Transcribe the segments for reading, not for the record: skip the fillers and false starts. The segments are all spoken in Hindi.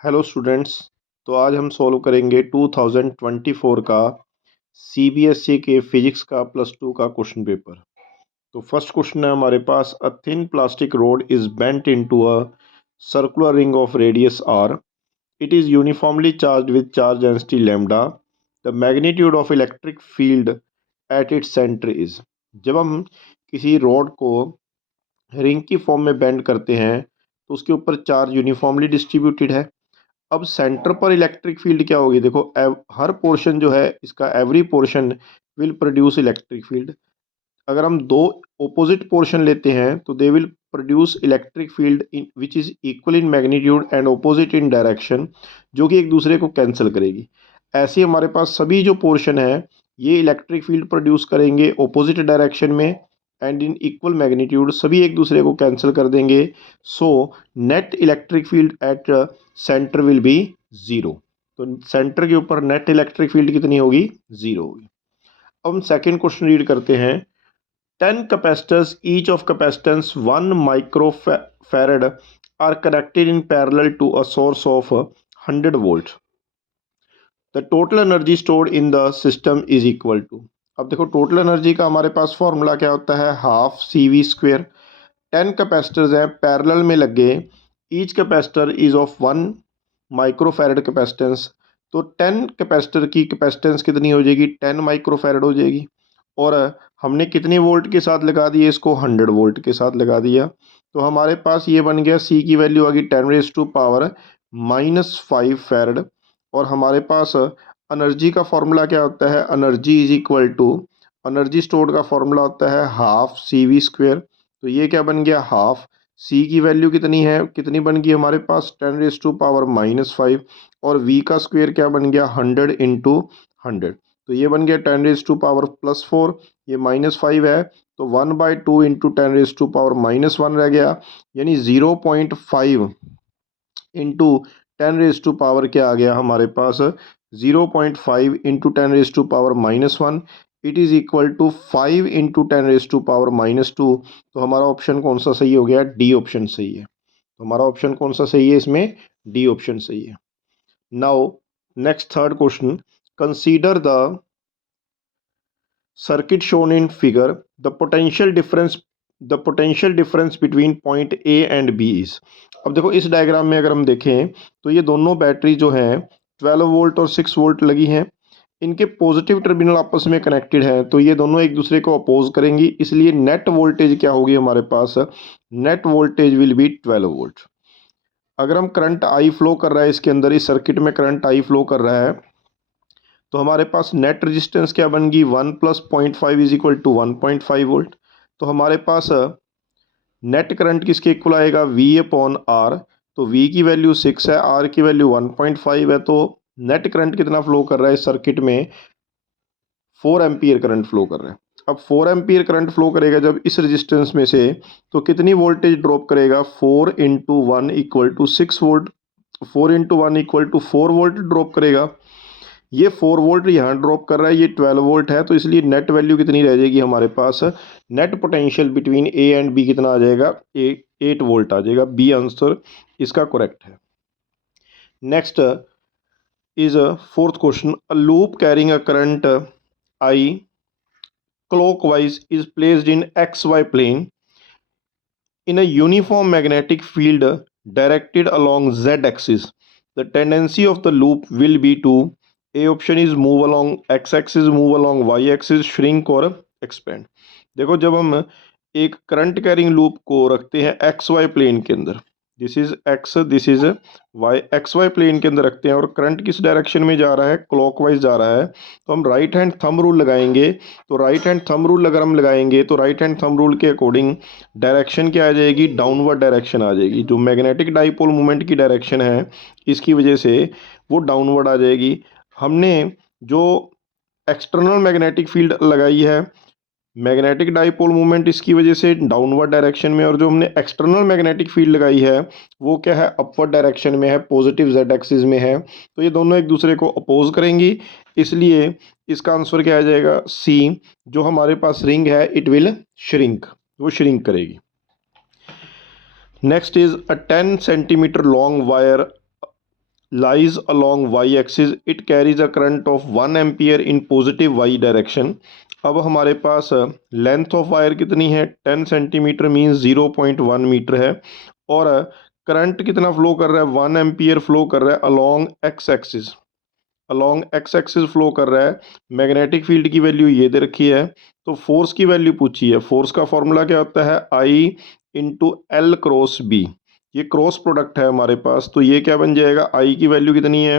Hello students. तो आज हम सॉल्व करेंगे 2024 का सीबीएसई के फिजिक्स का +2 का क्वेश्चन पेपर। तो फर्स्ट क्वेश्चन है हमारे पास, a thin plastic rod is bent into a circular ring of radius R. It is uniformly charged with charge density lambda. The magnitude of electric field at its centre is. जब हम किसी रोड को रिंग की फॉर्म में बेंड करते हैं तो उसके ऊपर चार्ज यूनिफॉर्मली डिस्ट्रीब्यूटेड है। अब सेंटर पर इलेक्ट्रिक फील्ड क्या होगी, देखो हर पोर्शन जो है इसका every portion will produce electric field. अगर हम दो ओपोजिट पोर्शन लेते हैं तो they will produce electric field in which is equal in magnitude and opposite in direction, जो कि एक दूसरे को कैंसिल करेगी। ऐसे हमारे पास सभी जो पोर्शन है ये इलेक्ट्रिक फील्ड प्रोड्यूस करेंगे ओपोजिट डायरेक्शन में एंड इन इक्वल मैग्नीट्यूड, सभी एक दूसरे को कैंसिल कर देंगे। So net electric field at centre will be zero. तो सेंटर के ऊपर नेट इलेक्ट्रिक फील्ड कितनी होगी, ज़ीरो होगी। अब हम सेकेंड क्वेश्चन रीड करते हैं। 10 capacitors, each of capacitance 1 microfarad, are connected in parallel to a source of 100 volt. The total energy stored in the system is equal to। अब देखो टोटल एनर्जी का हमारे पास फॉर्मूला क्या होता है, half C V square. 10 capacitors हैं पैरेलल में लगे, each capacitor is of 1 microfarad capacitance. तो 10 कैपेसिटर की कैपेसिटेंस कितनी हो जाएगी, 10 माइक्रोफैरड हो जाएगी। और हमने कितनी वोल्ट के साथ लगा दिए इसको, 100 वोल्ट के साथ लगा दिया। तो हमारे पास ये बन गया, सी की वैल्यू आ गई 10⁻⁻⁵ फैरड। और हमारे पास एनर्जी का फॉर्मूला क्या होता है, energy is equal to, energy stored का फॉर्मूला होता है हाफ सी वी स्क्वेयर। तो ये क्या बन गया, हाफ सी की वैल्यू कितनी है, कितनी बन गई हमारे पास 10⁻⁻⁵, और वी का स्क्वेयर क्या बन गया 100 इंटू 100। तो ये बन गया 10⁻+4, ये -5 है तो 1/2 इंटू 10⁻⁻1 रह गया, यानी 0.5 इंटू 10 क्या आ गया हमारे पास, 0.5 into 10⁻⁻1। It is equal to 5 into 10⁻⁻2। तो हमारा ऑप्शन कौन सा सही हो गया, डी ऑप्शन सही है। तो हमारा ऑप्शन कौन सा सही है इसमें, डी ऑप्शन सही है। Now next third question, consider the circuit shown in figure, the potential difference between point A and B is। अब देखो इस डायग्राम में अगर हम देखें तो ये दोनों बैटरी जो हैं 12 वोल्ट और 6 वोल्ट लगी हैं, इनके पॉजिटिव टर्मिनल आपस में कनेक्टेड हैं, तो ये दोनों एक दूसरे को अपोज करेंगी, इसलिए नेट वोल्टेज क्या होगी हमारे पास, net voltage will be 12 volt. अगर हम करंट आई फ्लो कर रहा है इसके अंदर, इस सर्किट में करंट आई फ्लो कर रहा है, तो हमारे पास नेट रेजिस्टेंस क्या बन गई, 1 + 0.5 इज इक्वल टू 1.5 वोल्ट। तो हमारे पास नेट करंट किसके इक्वल आएगा, V/R। तो V की वैल्यू 6 है, R की वैल्यू 1.5 है, तो नेट करंट कितना फ्लो कर रहा है इस सर्किट में, 4 एम्पियर करंट फ्लो कर रहा है। अब 4 एम्पियर करंट फ्लो करेगा जब इस रेजिस्टेंस में से, तो कितनी वोल्टेज ड्रॉप करेगा, 4 × 1 = 6 वोल्ट, 4 × 1 = 4 वोल्ट ड्रॉप करेगा। ये 4 वोल्ट यहाँ ड्रॉप कर रहा है, ये 12 वोल्ट है, तो इसलिए नेट वैल्यू कितनी रह जाएगी हमारे पास, net potential between A and B कितना आ जाएगा, 8 वोल्ट आ जाएगा। बी आंसर इसका करेक्ट है। Next is fourth question, a loop carrying a current I clockwise is placed in xy plane in a uniform magnetic field directed along z axis. The tendency of the loop will be to, a option is move along x axis, move along y axis, shrink और expand। देखो जब हम एक करंट कैरिंग लूप को रखते हैं एक्स वाई प्लेन के अंदर, this is X, this is Y, X Y plane के अंदर रखते हैं और करंट किस डायरेक्शन में जा रहा है, क्लॉकवाइज जा रहा है, तो हम राइट हैंड थंब रूल लगाएंगे। तो राइट हैंड थंब रूल अगर हम लगाएंगे तो राइट हैंड थंब रूल के अकॉर्डिंग डायरेक्शन क्या आ जाएगी, डाउनवर्ड डायरेक्शन आ जाएगी। जो मैग्नेटिक डाइपोल मोमेंट की डायरेक्शन है इसकी वजह से वो डाउनवर्ड आ जाएगी। हमने जो एक्सटर्नल मैग्नेटिक फील्ड लगाई है, मैग्नेटिक डाइपोल मोमेंट इसकी वजह से डाउनवर्ड डायरेक्शन में, और जो हमने एक्सटर्नल मैग्नेटिक फील्ड लगाई है वो क्या है, अपवर्ड डायरेक्शन में है, पॉजिटिव जेड एक्सिस में है। तो ये दोनों एक दूसरे को अपोज करेंगी, इसलिए इसका आंसर क्या आ जाएगा, सी। जो हमारे पास रिंग है इट विल श्रिंक, वो श्रिंक करेगी। Next is a 10 centimetre long wire lies along y axis, it carries a current of 1 ampere in positive y direction. अब हमारे पास लेंथ ऑफ वायर कितनी है, 10 सेंटीमीटर मीन्स 0.1 मीटर है, और करंट कितना फ्लो कर रहा है, 1 एम्पियर फ्लो कर रहा है along x axis, along x axis flow कर रहा है। मैग्नेटिक फील्ड की वैल्यू ये दे रखी है। तो फोर्स की वैल्यू पूछी है। फोर्स का फॉर्मूला क्या होता है, आई इंटू एल क्रॉस बी। ये क्रॉस प्रोडक्ट है हमारे पास, तो ये क्या बन जाएगा, आई की वैल्यू कितनी है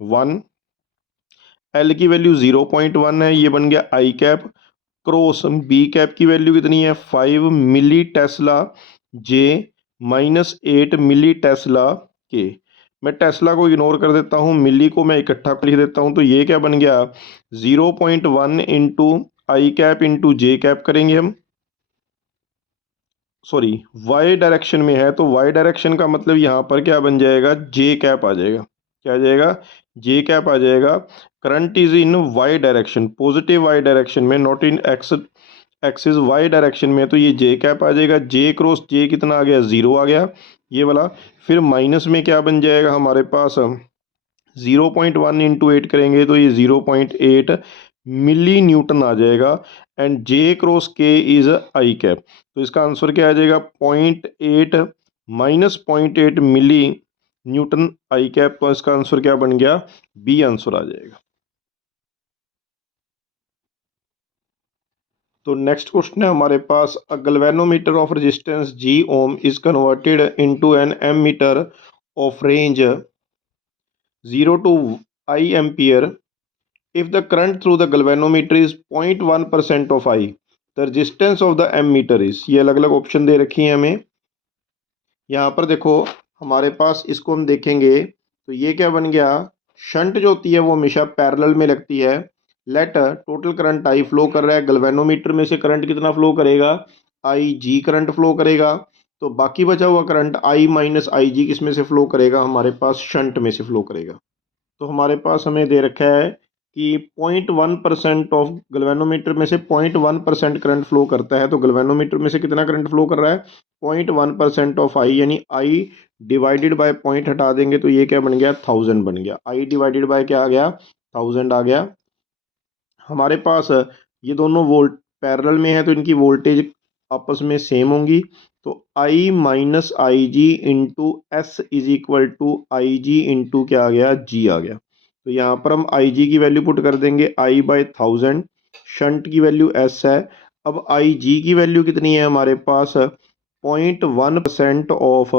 1, एल की वैल्यू 0.1 है, ये बन गया आई कैप, क्रॉस बी कैप की वैल्यू कितनी है 5 मिली टेस्ला जे -8 मिली टेस्ला के। मैं टेस्ला को इग्नोर कर देता हूँ, मिली को मैं इकट्ठा लिख देता हूँ, तो ये क्या बन गया 0.1 इंटू आई कैप इंटू जे कैप करेंगे हम, सॉरी वाई डायरेक्शन में है तो वाई डायरेक्शन का मतलब यहाँ पर क्या बन जाएगा, जे कैप आ जाएगा। क्या आ जाएगा, जे कैप आ जाएगा। Current is in Y direction, positive Y direction में, not in X axis, Y direction में, तो ये जे कैप आ जाएगा। जे क्रॉस जे कितना आ गया, 0 आ गया ये वाला। फिर माइनस में क्या बन जाएगा हमारे पास, 0.1 इंटू 8 करेंगे तो ये 0.8 मिली न्यूटन आ जाएगा। एंड जे क्रॉस के इज आई कैप, तो इसका आंसर क्या आ जाएगा 0.8 -0.8 मिली न्यूटन आई कैप। तो इसका आंसर क्या बन गया, बी आंसर आ जाएगा। तो नेक्स्ट क्वेश्चन है हमारे पास, a galvanometer of resistance G ohm is converted into an ammeter of range 0 to I ampere if the current through the galvanometer is 0.1% of I, the resistance of the ammeter is। ये अलग अलग ऑप्शन दे रखी हैं हमें। यहाँ पर देखो हमारे पास, इसको हम देखेंगे तो ये क्या बन गया, शंट जो होती है वो हमेशा पैरेलल में लगती है। Let total current I flow कर रहा है, गैल्वेनोमीटर में से करंट कितना फ्लो करेगा, आई जी करंट फ्लो करेगा। तो बाकी बचा हुआ करंट आई माइनस आई जी किस में से फ्लो करेगा, हमारे पास शंट में से फ्लो करेगा। तो हमारे पास हमें दे रखा है कि 0.1% ऑफ गैल्वेनोमीटर में से 0.1% करंट फ्लो करता है। तो गैल्वेनोमीटर में से कितना करंट फ्लो कर रहा है, 0.1% ऑफ आई, यानी आई डिवाइडेड बाय पॉइंट हटा देंगे तो ये क्या बन गया 1000 बन गया। आई डिवाइडेड बाय क्या आ गया 1000 आ गया। हमारे पास ये दोनों वोल्ट पैरेलल में है तो इनकी वोल्टेज आपस में सेम होंगी। तो I minus I G into S is equal to I G into क्या आ गया, जी आ गया। तो यहाँ पर हम आई जी की वैल्यू पुट कर देंगे, आई बाय 1000, शंट की वैल्यू एस है। अब आई जी की वैल्यू कितनी है हमारे पास, 0.1% ऑफ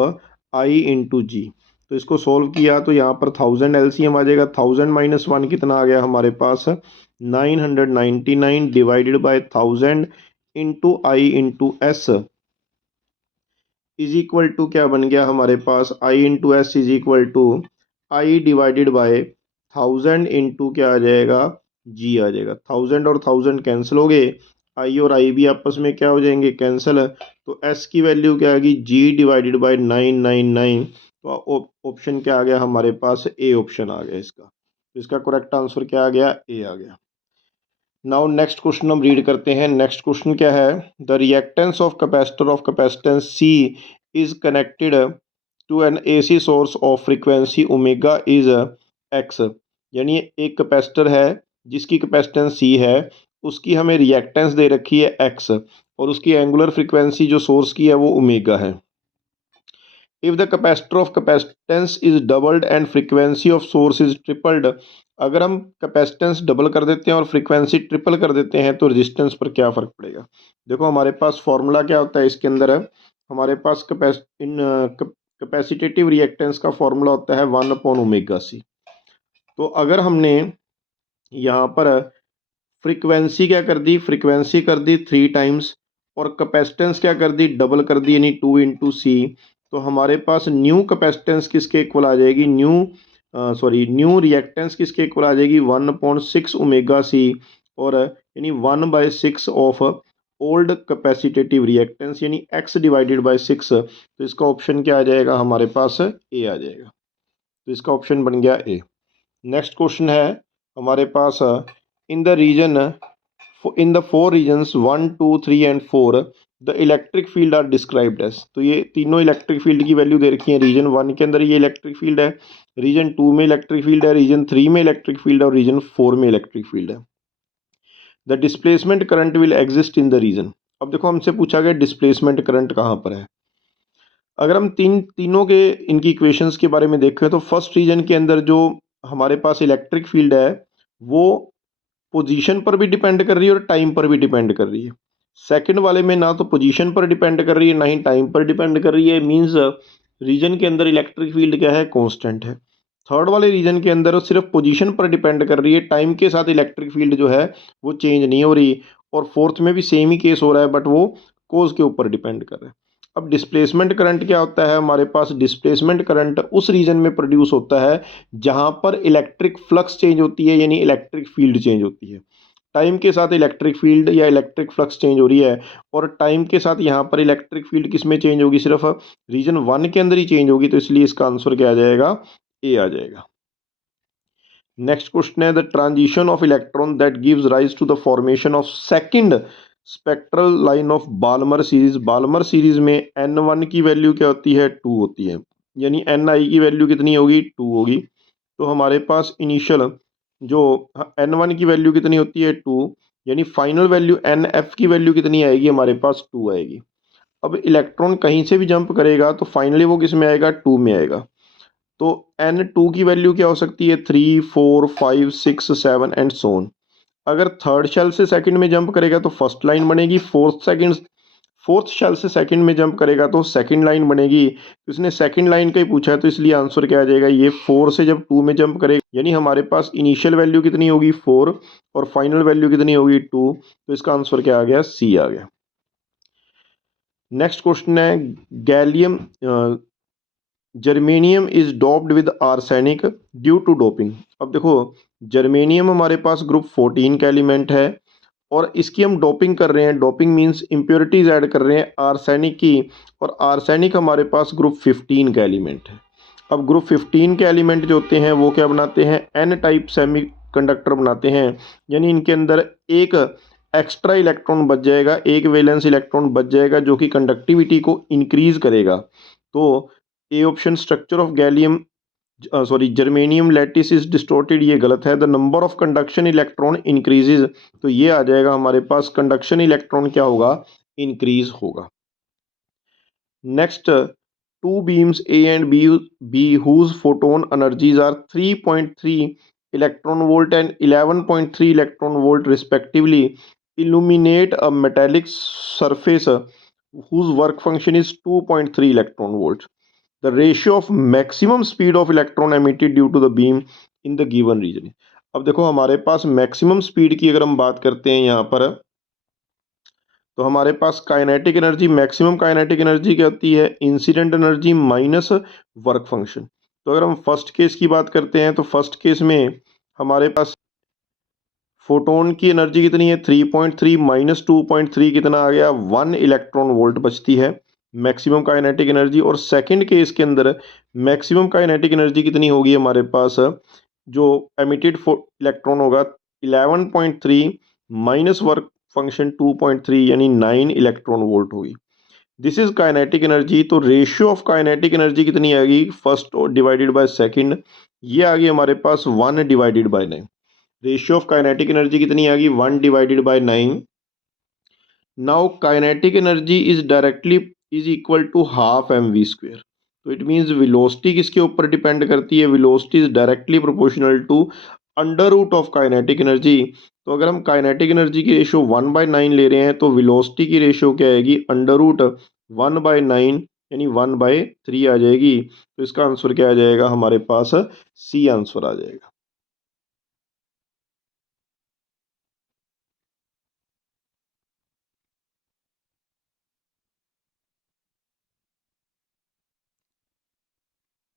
आई इंटू जी। तो इसको सोल्व किया तो यहाँ पर 1000 एलसीएम आ जाएगा, 1000 माइनस 1 कितना आ गया हमारे पास 999 divided by 1000 into I into S is equal to क्या बन गया हमारे पास, I into S is equal to I divided by 1000 into क्या आ जाएगा, जी आ जाएगा। 1000 और 1000 कैंसिल हो गए, आई और आई भी आपस में क्या हो जाएंगे, कैंसिल। तो एस की वैल्यू क्या आ गई, जी डिवाइडेड बाय 999। तो ऑप्शन क्या आ गया हमारे पास, ए ऑप्शन आ गया इसका। तो इसका करेक्ट आंसर क्या आ गया, ए आ गया। नाउ नेक्स्ट क्वेश्चन हम रीड करते हैं। नेक्स्ट क्वेश्चन क्या है, the reactance of capacitance C is connected to an AC source of frequency omega is X. यानी एक कैपेसिटर है जिसकी कैपेसिटेंस सी है, उसकी हमें रिएक्टेंस दे रखी है एक्स, और उसकी एंगुलर फ्रीक्वेंसी जो सोर्स की है वो ओमेगा है। If the capacitor of capacitance is doubled and frequency of source is tripled, अगर हम कैपेसिटेंस डबल कर देते हैं और फ्रीक्वेंसी ट्रिपल कर देते हैं तो रेजिस्टेंस पर क्या फ़र्क पड़ेगा। देखो हमारे पास फॉर्मूला क्या होता है इसके अंदर है, हमारे पास कैपेसिटेटिव रिएक्टेंस का फॉर्मूला होता है 1/ओमेगा सी। तो अगर हमने यहाँ पर फ्रीक्वेंसी क्या कर दी, फ्रीक्वेंसी कर दी 3 टाइम्स, और कैपेसिटेंस क्या कर दी, डबल कर दी, यानी 2 इंटू सी। तो हमारे पास न्यू कैपेसिटेंस किसके इक्वल आ जाएगी, न्यू रिएक्टेंस किसके इक्वल आ जाएगी 1/6 ओमेगा सी, और यानी 1/6 ऑफ ओल्ड कैपेसिटेटिव रिएक्टेंस, यानी एक्स डिवाइडेड बाय 6। तो इसका ऑप्शन क्या आ जाएगा हमारे पास, ए आ जाएगा। तो इसका ऑप्शन बन गया ए। नेक्स्ट क्वेश्चन है हमारे पास, in the region in the 4 regions 1 2 3 and 4 the electric field are described as. तो ये तीनों इलेक्ट्रिक फील्ड की वैल्यू दे रखी है। रीजन 1 के अंदर ये इलेक्ट्रिक फील्ड है, रीजन 2 में इलेक्ट्रिक फील्ड है, रीजन 3 में इलेक्ट्रिक फील्ड है और रीजन 4 में इलेक्ट्रिक फील्ड है। The displacement current will exist in the region. अब देखो हमसे पूछा गया डिस्प्लेसमेंट करंट कहाँ पर है। अगर हम तीनों के इनकी इक्वेशंस के बारे में देखें तो फर्स्ट रीजन के अंदर जो हमारे पास इलेक्ट्रिक फील्ड है वो पोजीशन पर भी डिपेंड कर रही है और टाइम पर भी डिपेंड कर रही है। सेकंड वाले में ना तो पोजीशन पर डिपेंड कर रही है ना ही टाइम पर डिपेंड कर रही है, मींस रीजन के अंदर इलेक्ट्रिक फील्ड क्या है, कांस्टेंट है। थर्ड वाले रीजन के अंदर सिर्फ पोजीशन पर डिपेंड कर रही है, टाइम के साथ इलेक्ट्रिक फील्ड जो है वो चेंज नहीं हो रही। और फोर्थ में भी सेम ही केस हो रहा है बट वो कोज के ऊपर डिपेंड कर रहा है। अब डिस्प्लेसमेंट करंट क्या होता है हमारे पास, डिस्प्लेसमेंट करंट उस रीजन में प्रोड्यूस होता है जहां पर इलेक्ट्रिक फ्लक्स चेंज होती है, यानी इलेक्ट्रिक फील्ड चेंज होती है। टाइम के साथ इलेक्ट्रिक फील्ड या इलेक्ट्रिक फ्लक्स चेंज हो रही है और टाइम के साथ यहाँ पर इलेक्ट्रिक फील्ड किस में चेंज होगी, सिर्फ रीजन 1 के अंदर ही चेंज होगी। तो इसलिए इसका आंसर क्या आ जाएगा, ए आ जाएगा। नेक्स्ट क्वेश्चन है the transition of electron that gives rise to the formation of second spectral line of Balmer series. Balmer series में n1 की वैल्यू क्या होती है, 2 होती है, यानी ni की वैल्यू कितनी होगी, 2 होगी। तो हमारे पास इनिशियल जो n1 की वैल्यू कितनी होती है, 2, यानी फाइनल वैल्यू nf की वैल्यू कितनी आएगी, हमारे पास 2 आएगी। अब इलेक्ट्रॉन कहीं से भी जंप करेगा तो फाइनली वो किस में आएगा, 2 में आएगा। तो n2 की वैल्यू क्या हो सकती है, 3, 4, 5, 6, 7 एंड सो ऑन। अगर थर्ड शेल से सेकंड में जंप करेगा तो फर्स्ट लाइन बनेगी, फोर्थ शेल से सेकंड में जंप करेगा तो सेकंड लाइन बनेगी। तो इसने सेकंड लाइन का ही पूछा है तो इसलिए आंसर क्या आ जाएगा, ये 4 से जब 2 में जंप करेगा यानी हमारे पास इनिशियल वैल्यू कितनी होगी 4 और फाइनल वैल्यू कितनी होगी 2। तो इसका आंसर क्या आ गया, सी आ गया। नेक्स्ट क्वेश्चन है gallium germanium is doped with arsenic due to doping. अब देखो जर्मेनियम हमारे पास ग्रुप 14 का एलिमेंट है और इसकी हम डोपिंग कर रहे हैं। डोपिंग मींस इम्प्योरिटीज ऐड कर रहे हैं आर्सेनिक की, और आर्सेनिक हमारे पास ग्रुप 15 का एलिमेंट है। अब ग्रुप 15 के एलिमेंट जो होते हैं वो क्या बनाते हैं, एन टाइप सेमी कंडक्टर बनाते हैं, यानी इनके अंदर एक एक्स्ट्रा इलेक्ट्रॉन बच जाएगा, एक वैलेंस इलेक्ट्रॉन बच जाएगा जो कि कंडक्टिविटी को इंक्रीज करेगा। तो A option structure of gallium germanium lattice is distorted, ये गलत है। The number of conduction electron increases, तो ये आ जाएगा हमारे पास कंडक्शन इलेक्ट्रॉन क्या होगा, इंक्रीज होगा। Next two beams A and B whose photon energies are 3.3 electron volt and 11.3 electron volt respectively illuminate a metallic surface whose work function is 2.3 electron volts. The ratio of maximum speed of electron emitted due to the beam in the given region. अब देखो हमारे पास मैक्सिमम स्पीड की अगर हम बात करते हैं यहाँ पर, तो हमारे पास kinetic energy, maximum kinetic energy क्या होती है, incident energy minus work function. तो अगर हम फर्स्ट केस की बात करते हैं तो फर्स्ट केस में हमारे पास फोटोन की एनर्जी कितनी है, 3.3 माइनस 2.3 कितना आ गया, 1 इलेक्ट्रॉन वोल्ट बचती है मैक्सिमम काइनेटिक एनर्जी। और सेकंड केस के अंदर मैक्सिमम काइनेटिक एनर्जी कितनी होगी हमारे पास, जो एमिटेड इलेक्ट्रॉन होगा 11.3 माइनस वर्क फंक्शन 2.3 यानी 9 इलेक्ट्रॉन वोल्ट होगी। This is kinetic energy. तो रेशियो ऑफ काइनेटिक एनर्जी कितनी आएगी, फर्स्ट डिवाइडेड बाय सेकंड, ये आ गई हमारे पास 1 divided by 9। Ratio of kinetic energy कितनी आ गई, 1 divided by 9। Now kinetic energy is directly is equal to half M V square. तो इट मीन्स वेलोसिटी किसके ऊपर डिपेंड करती है, velocity is directly proportional to under root of kinetic energy. तो अगर हम काइनेटिक एनर्जी की रेशियो 1/9 ले रहे हैं तो वेलोसिटी की रेशियो क्या आएगी, अंडर रूट 1/9 यानी 1/3 आ जाएगी। तो इसका आंसर क्या आ जाएगा हमारे पास, सी आंसर आ जाएगा।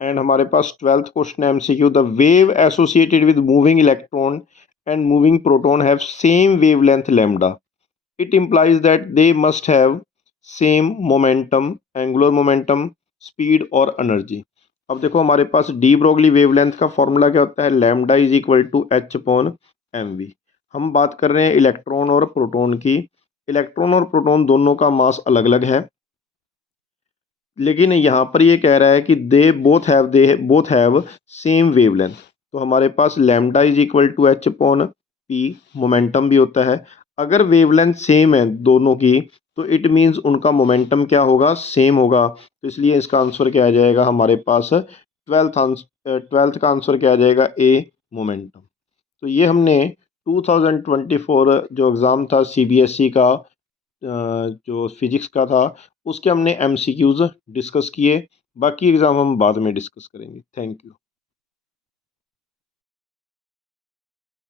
एंड हमारे पास 12th question MCQ, the wave associated with moving electron and moving proton have same wavelength lambda, it implies that they must have same momentum, angular momentum, speed और एनर्जी। अब देखो हमारे पास डी ब्रोगली वेवलेंथ का फॉर्मूला क्या होता है, lambda is equal to H upon M V. हम बात कर रहे हैं इलेक्ट्रॉन और प्रोटॉन की, इलेक्ट्रॉन और प्रोटॉन दोनों का मास अलग अलग है, लेकिन यहाँ पर ये कह रहा है कि they both have same wavelength. तो हमारे पास lambda is equal to H upon P, momentum भी होता है। अगर वेवलेंथ सेम है दोनों की, तो इट मीन्स उनका मोमेंटम क्या होगा, सेम होगा। तो इसलिए इसका आंसर क्या आ जाएगा हमारे पास, ट्वेल्थ का आंसर क्या आ जाएगा, ए, मोमेंटम। तो ये हमने 2024 जो एग्ज़ाम था सीबीएसई का, जो फिजिक्स का था, उसके हमने एमसीक्यूज़ डिस्कस किए। बाकी एग्ज़ाम हम बाद में डिस्कस करेंगे। Thank you.